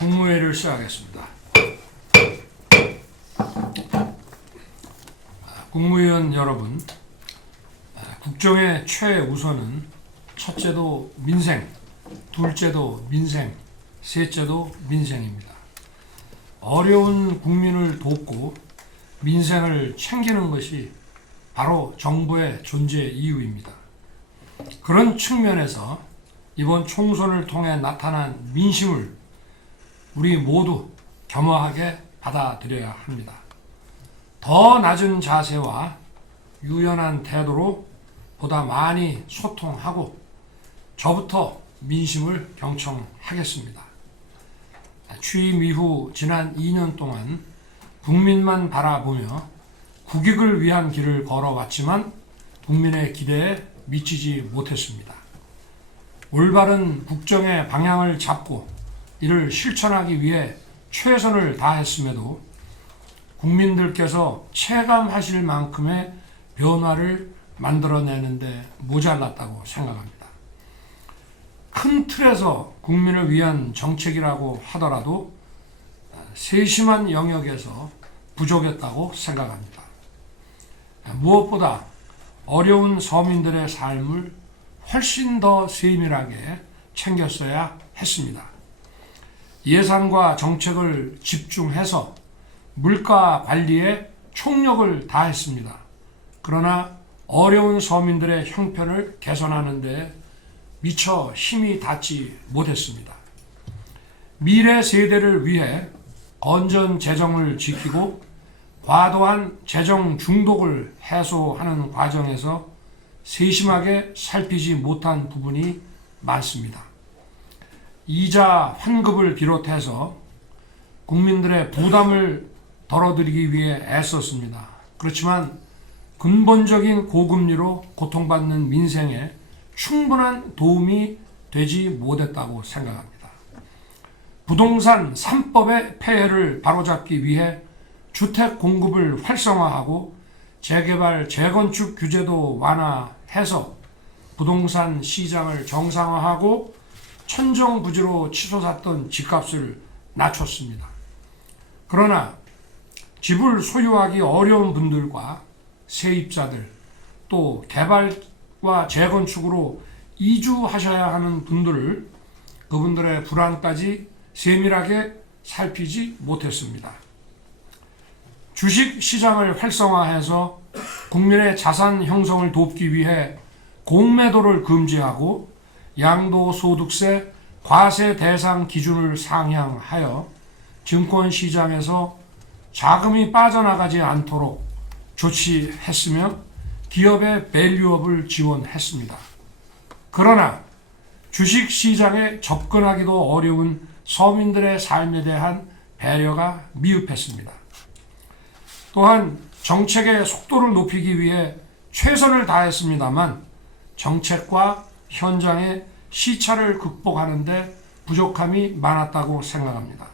국무회의를 시작하겠습니다. 국무위원 여러분, 국정의 최우선은 첫째도 민생, 둘째도 민생, 셋째도 민생입니다. 어려운 국민을 돕고 민생을 챙기는 것이 바로 정부의 존재 이유입니다. 그런 측면에서 이번 총선을 통해 나타난 민심을 우리 모두 겸허하게 받아들여야 합니다. 더 낮은 자세와 유연한 태도로 보다 많이 소통하고 저부터 민심을 경청하겠습니다. 취임 이후 지난 2년 동안 국민만 바라보며 국익을 위한 길을 걸어왔지만 국민의 기대에 미치지 못했습니다. 올바른 국정의 방향을 잡고 이를 실천하기 위해 최선을 다했음에도 국민들께서 체감하실 만큼의 변화를 만들어내는데 모자랐다고 생각합니다. 큰 틀에서 국민을 위한 정책이라고 하더라도 세심한 영역에서 부족했다고 생각합니다. 무엇보다 어려운 서민들의 삶을 훨씬 더 세밀하게 챙겼어야 했습니다. 예산과 정책을 집중해서 물가 관리에 총력을 다했습니다. 그러나 어려운 서민들의 형편을 개선하는 데 미처 힘이 닿지 못했습니다. 미래 세대를 위해 건전 재정을 지키고 과도한 재정 중독을 해소하는 과정에서 세심하게 살피지 못한 부분이 많습니다. 이자 환급을 비롯해서 국민들의 부담을 덜어드리기 위해 애썼습니다. 그렇지만 근본적인 고금리로 고통받는 민생에 충분한 도움이 되지 못했다고 생각합니다. 부동산 3법의 폐해를 바로잡기 위해 주택 공급을 활성화하고 재개발, 재건축 규제도 완화해서 부동산 시장을 정상화하고 천정부지로 치솟았던 집값을 낮췄습니다. 그러나 집을 소유하기 어려운 분들과 세입자들, 또 개발과 재건축으로 이주하셔야 하는 분들을 그분들의 불안까지 세밀하게 살피지 못했습니다. 주식 시장을 활성화해서 국민의 자산 형성을 돕기 위해 공매도를 금지하고 양도소득세 과세 대상 기준을 상향하여 증권시장에서 자금이 빠져나가지 않도록 조치했으며 기업의 밸류업을 지원했습니다. 그러나 주식시장에 접근하기도 어려운 서민들의 삶에 대한 배려가 미흡했습니다. 또한 정책의 속도를 높이기 위해 최선을 다했습니다만 정책과 현장의 시차를 극복하는 데 부족함이 많았다고 생각합니다.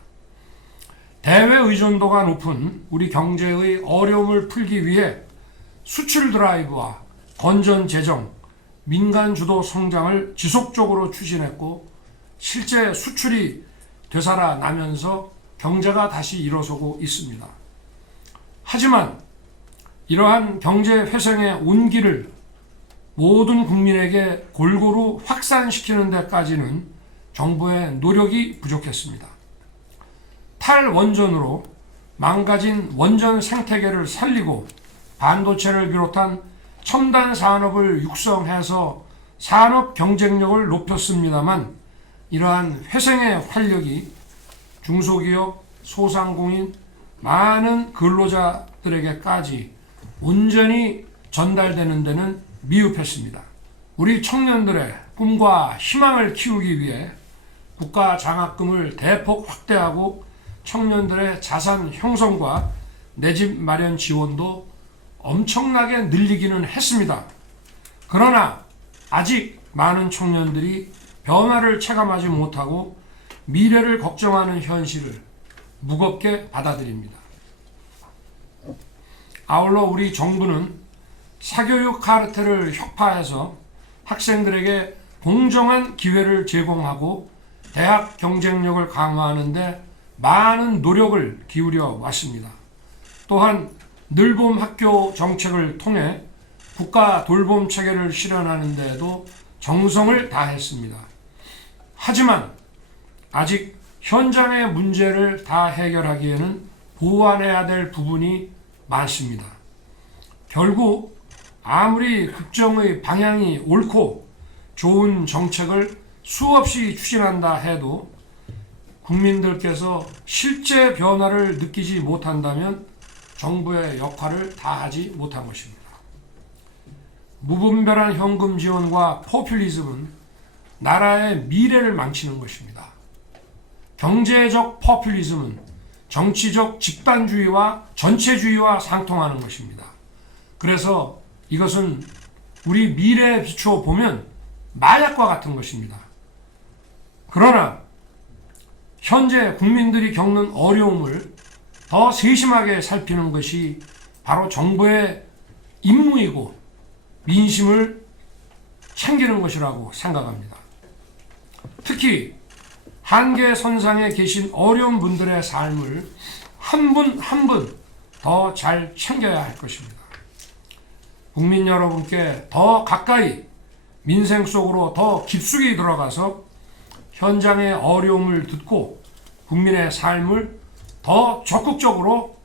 대외 의존도가 높은 우리 경제의 어려움을 풀기 위해 수출 드라이브와 건전 재정, 민간 주도 성장을 지속적으로 추진했고 실제 수출이 되살아나면서 경제가 다시 일어서고 있습니다. 하지만 이러한 경제 회생의 온기를 모든 국민에게 골고루 확산시키는 데까지는 정부의 노력이 부족했습니다. 탈원전으로 망가진 원전 생태계를 살리고 반도체를 비롯한 첨단 산업을 육성해서 산업 경쟁력을 높였습니다만 이러한 회생의 활력이 중소기업, 소상공인, 많은 근로자들에게까지 온전히 전달되는 데는 미흡했습니다. 우리 청년들의 꿈과 희망을 키우기 위해 국가 장학금을 대폭 확대하고 청년들의 자산 형성과 내 집 마련 지원도 엄청나게 늘리기는 했습니다. 그러나 아직 많은 청년들이 변화를 체감하지 못하고 미래를 걱정하는 현실을 무겁게 받아들입니다. 아울러 우리 정부는 사교육 카르텔을 혁파해서 학생들에게 공정한 기회를 제공하고 대학 경쟁력을 강화하는 데 많은 노력을 기울여 왔습니다. 또한 늘봄 학교 정책을 통해 국가 돌봄 체계를 실현하는 데에도 정성을 다했습니다. 하지만 아직 현장의 문제를 다 해결하기에는 보완해야 될 부분이 많습니다. 결국 아무리 국정의 방향이 옳고 좋은 정책을 수없이 추진한다 해도 국민들께서 실제 변화를 느끼지 못한다면 정부의 역할을 다하지 못한 것입니다. 무분별한 현금 지원과 포퓰리즘은 나라의 미래를 망치는 것입니다. 경제적 포퓰리즘은 정치적 집단주의와 전체주의와 상통하는 것입니다. 그래서 이것은 우리 미래에 비추어 보면 마약과 같은 것입니다. 그러나 현재 국민들이 겪는 어려움을 더 세심하게 살피는 것이 바로 정부의 임무이고 민심을 챙기는 것이라고 생각합니다. 특히 한계선상에 계신 어려운 분들의 삶을 한 분 한 분 더 잘 챙겨야 할 것입니다. 국민 여러분께 더 가까이 민생 속으로 더 깊숙이 들어가서 현장의 어려움을 듣고 국민의 삶을 더 적극적으로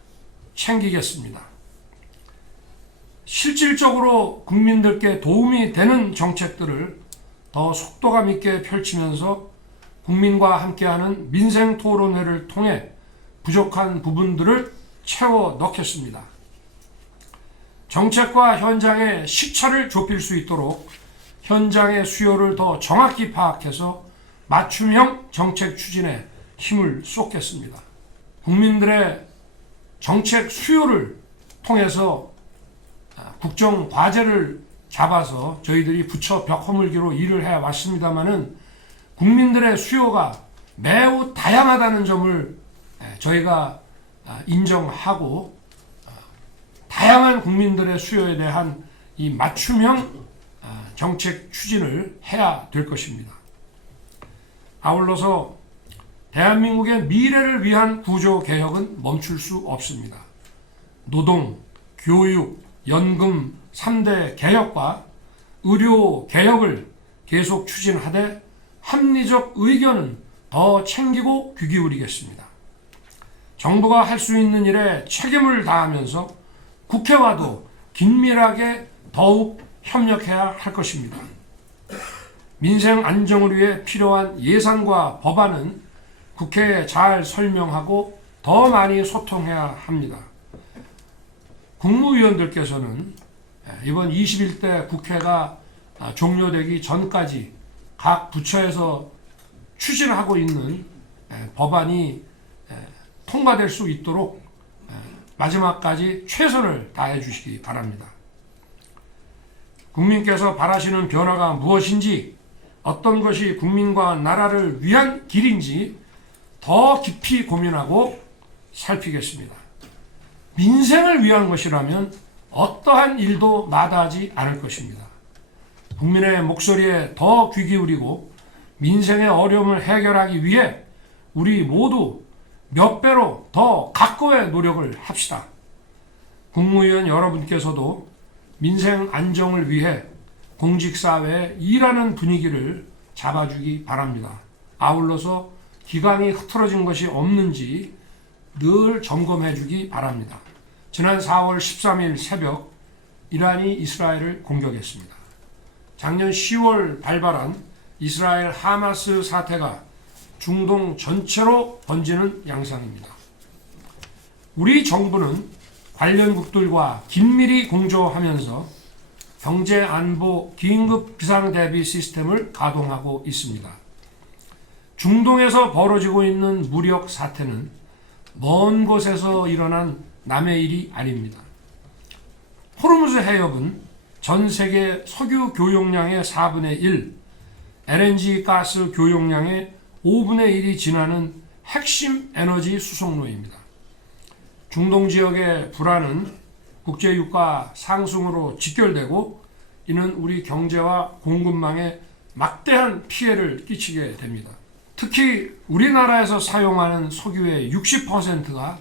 챙기겠습니다. 실질적으로 국민들께 도움이 되는 정책들을 더 속도감 있게 펼치면서 국민과 함께하는 민생 토론회를 통해 부족한 부분들을 채워 넣겠습니다. 정책과 현장의 시차를 좁힐 수 있도록 현장의 수요를 더 정확히 파악해서 맞춤형 정책 추진에 힘을 쏟겠습니다. 국민들의 정책 수요를 통해서 국정 과제를 잡아서 저희들이 부처 벽 허물기로 일을 해왔습니다마는 국민들의 수요가 매우 다양하다는 점을 저희가 인정하고 다양한 국민들의 수요에 대한 이 맞춤형 정책 추진을 해야 될 것입니다. 아울러서 대한민국의 미래를 위한 구조개혁은 멈출 수 없습니다. 노동, 교육, 연금 3대 개혁과 의료 개혁을 계속 추진하되 합리적 의견은 더 챙기고 귀 기울이겠습니다. 정부가 할 수 있는 일에 책임을 다하면서 국회와도 긴밀하게 더욱 협력해야 할 것입니다. 민생 안정을 위해 필요한 예산과 법안은 국회에 잘 설명하고 더 많이 소통해야 합니다. 국무위원들께서는 이번 21대 국회가 종료되기 전까지 각 부처에서 추진하고 있는 법안이 통과될 수 있도록 마지막까지 최선을 다해 주시기 바랍니다. 국민께서 바라시는 변화가 무엇인지, 어떤 것이 국민과 나라를 위한 길인지 더 깊이 고민하고 살피겠습니다. 민생을 위한 것이라면 어떠한 일도 마다하지 않을 것입니다. 국민의 목소리에 더 귀 기울이고 민생의 어려움을 해결하기 위해 우리 모두 몇 배로 더 각고의 노력을 합시다. 국무위원 여러분께서도 민생 안정을 위해 공직사회에 일하는 분위기를 잡아주기 바랍니다. 아울러서 기강이 흐트러진 것이 없는지 늘 점검해 주기 바랍니다. 지난 4월 13일 새벽 이란이 이스라엘을 공격했습니다. 작년 10월 발발한 이스라엘 하마스 사태가 중동 전체로 번지는 양상입니다. 우리 정부는 관련국들과 긴밀히 공조하면서 경제 안보 긴급 비상 대비 시스템을 가동하고 있습니다. 중동에서 벌어지고 있는 무력 사태는 먼 곳에서 일어난 남의 일이 아닙니다. 호르무즈 해협은 전 세계 석유 교역량의 4분의 1, LNG 가스 교역량의 5분의 1이 지나는 핵심 에너지 수송로입니다. 중동 지역의 불안은 국제유가 상승으로 직결되고 이는 우리 경제와 공급망에 막대한 피해를 끼치게 됩니다. 특히 우리나라에서 사용하는 석유의 60%가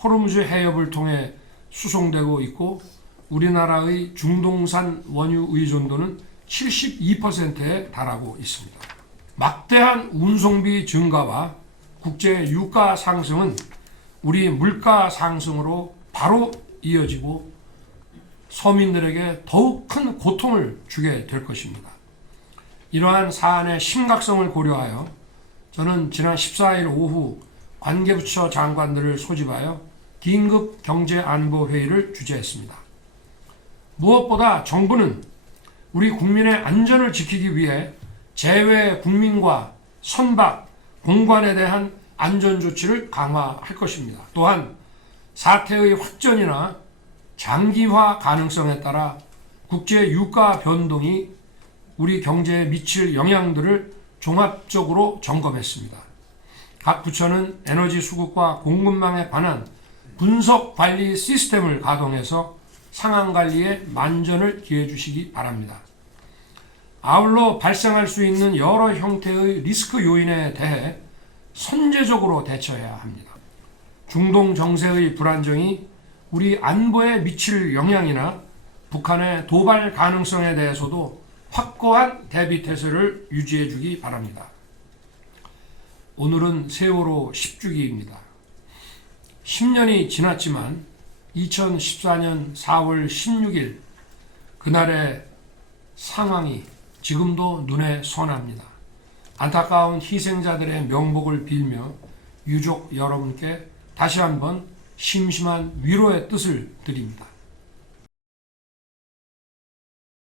호르무즈 해협을 통해 수송되고 있고 우리나라의 중동산 원유 의존도는 72%에 달하고 있습니다. 막대한 운송비 증가와 국제 유가 상승은 우리 물가 상승으로 바로 이어지고 서민들에게 더욱 큰 고통을 주게 될 것입니다. 이러한 사안의 심각성을 고려하여 저는 지난 14일 오후 관계부처 장관들을 소집하여 긴급 경제안보회의를 주재했습니다. 무엇보다 정부는 우리 국민의 안전을 지키기 위해 재외 국민과 선박, 공관에 대한 안전조치를 강화할 것입니다. 또한 사태의 확전이나 장기화 가능성에 따라 국제 유가 변동이 우리 경제에 미칠 영향들을 종합적으로 점검했습니다. 각 부처는 에너지 수급과 공급망에 관한 분석 관리 시스템을 가동해서 상황 관리에 만전을 기해 주시기 바랍니다. 아울러 발생할 수 있는 여러 형태의 리스크 요인에 대해 선제적으로 대처해야 합니다. 중동 정세의 불안정이 우리 안보에 미칠 영향이나 북한의 도발 가능성에 대해서도 확고한 대비 태세를 유지해 주기 바랍니다. 오늘은 세월호 10주기입니다. 10년이 지났지만 2014년 4월 16일 그날의 상황이 지금도 눈에 선합니다. 안타까운 희생자들의 명복을 빌며 유족 여러분께 다시 한번 심심한 위로의 뜻을 드립니다.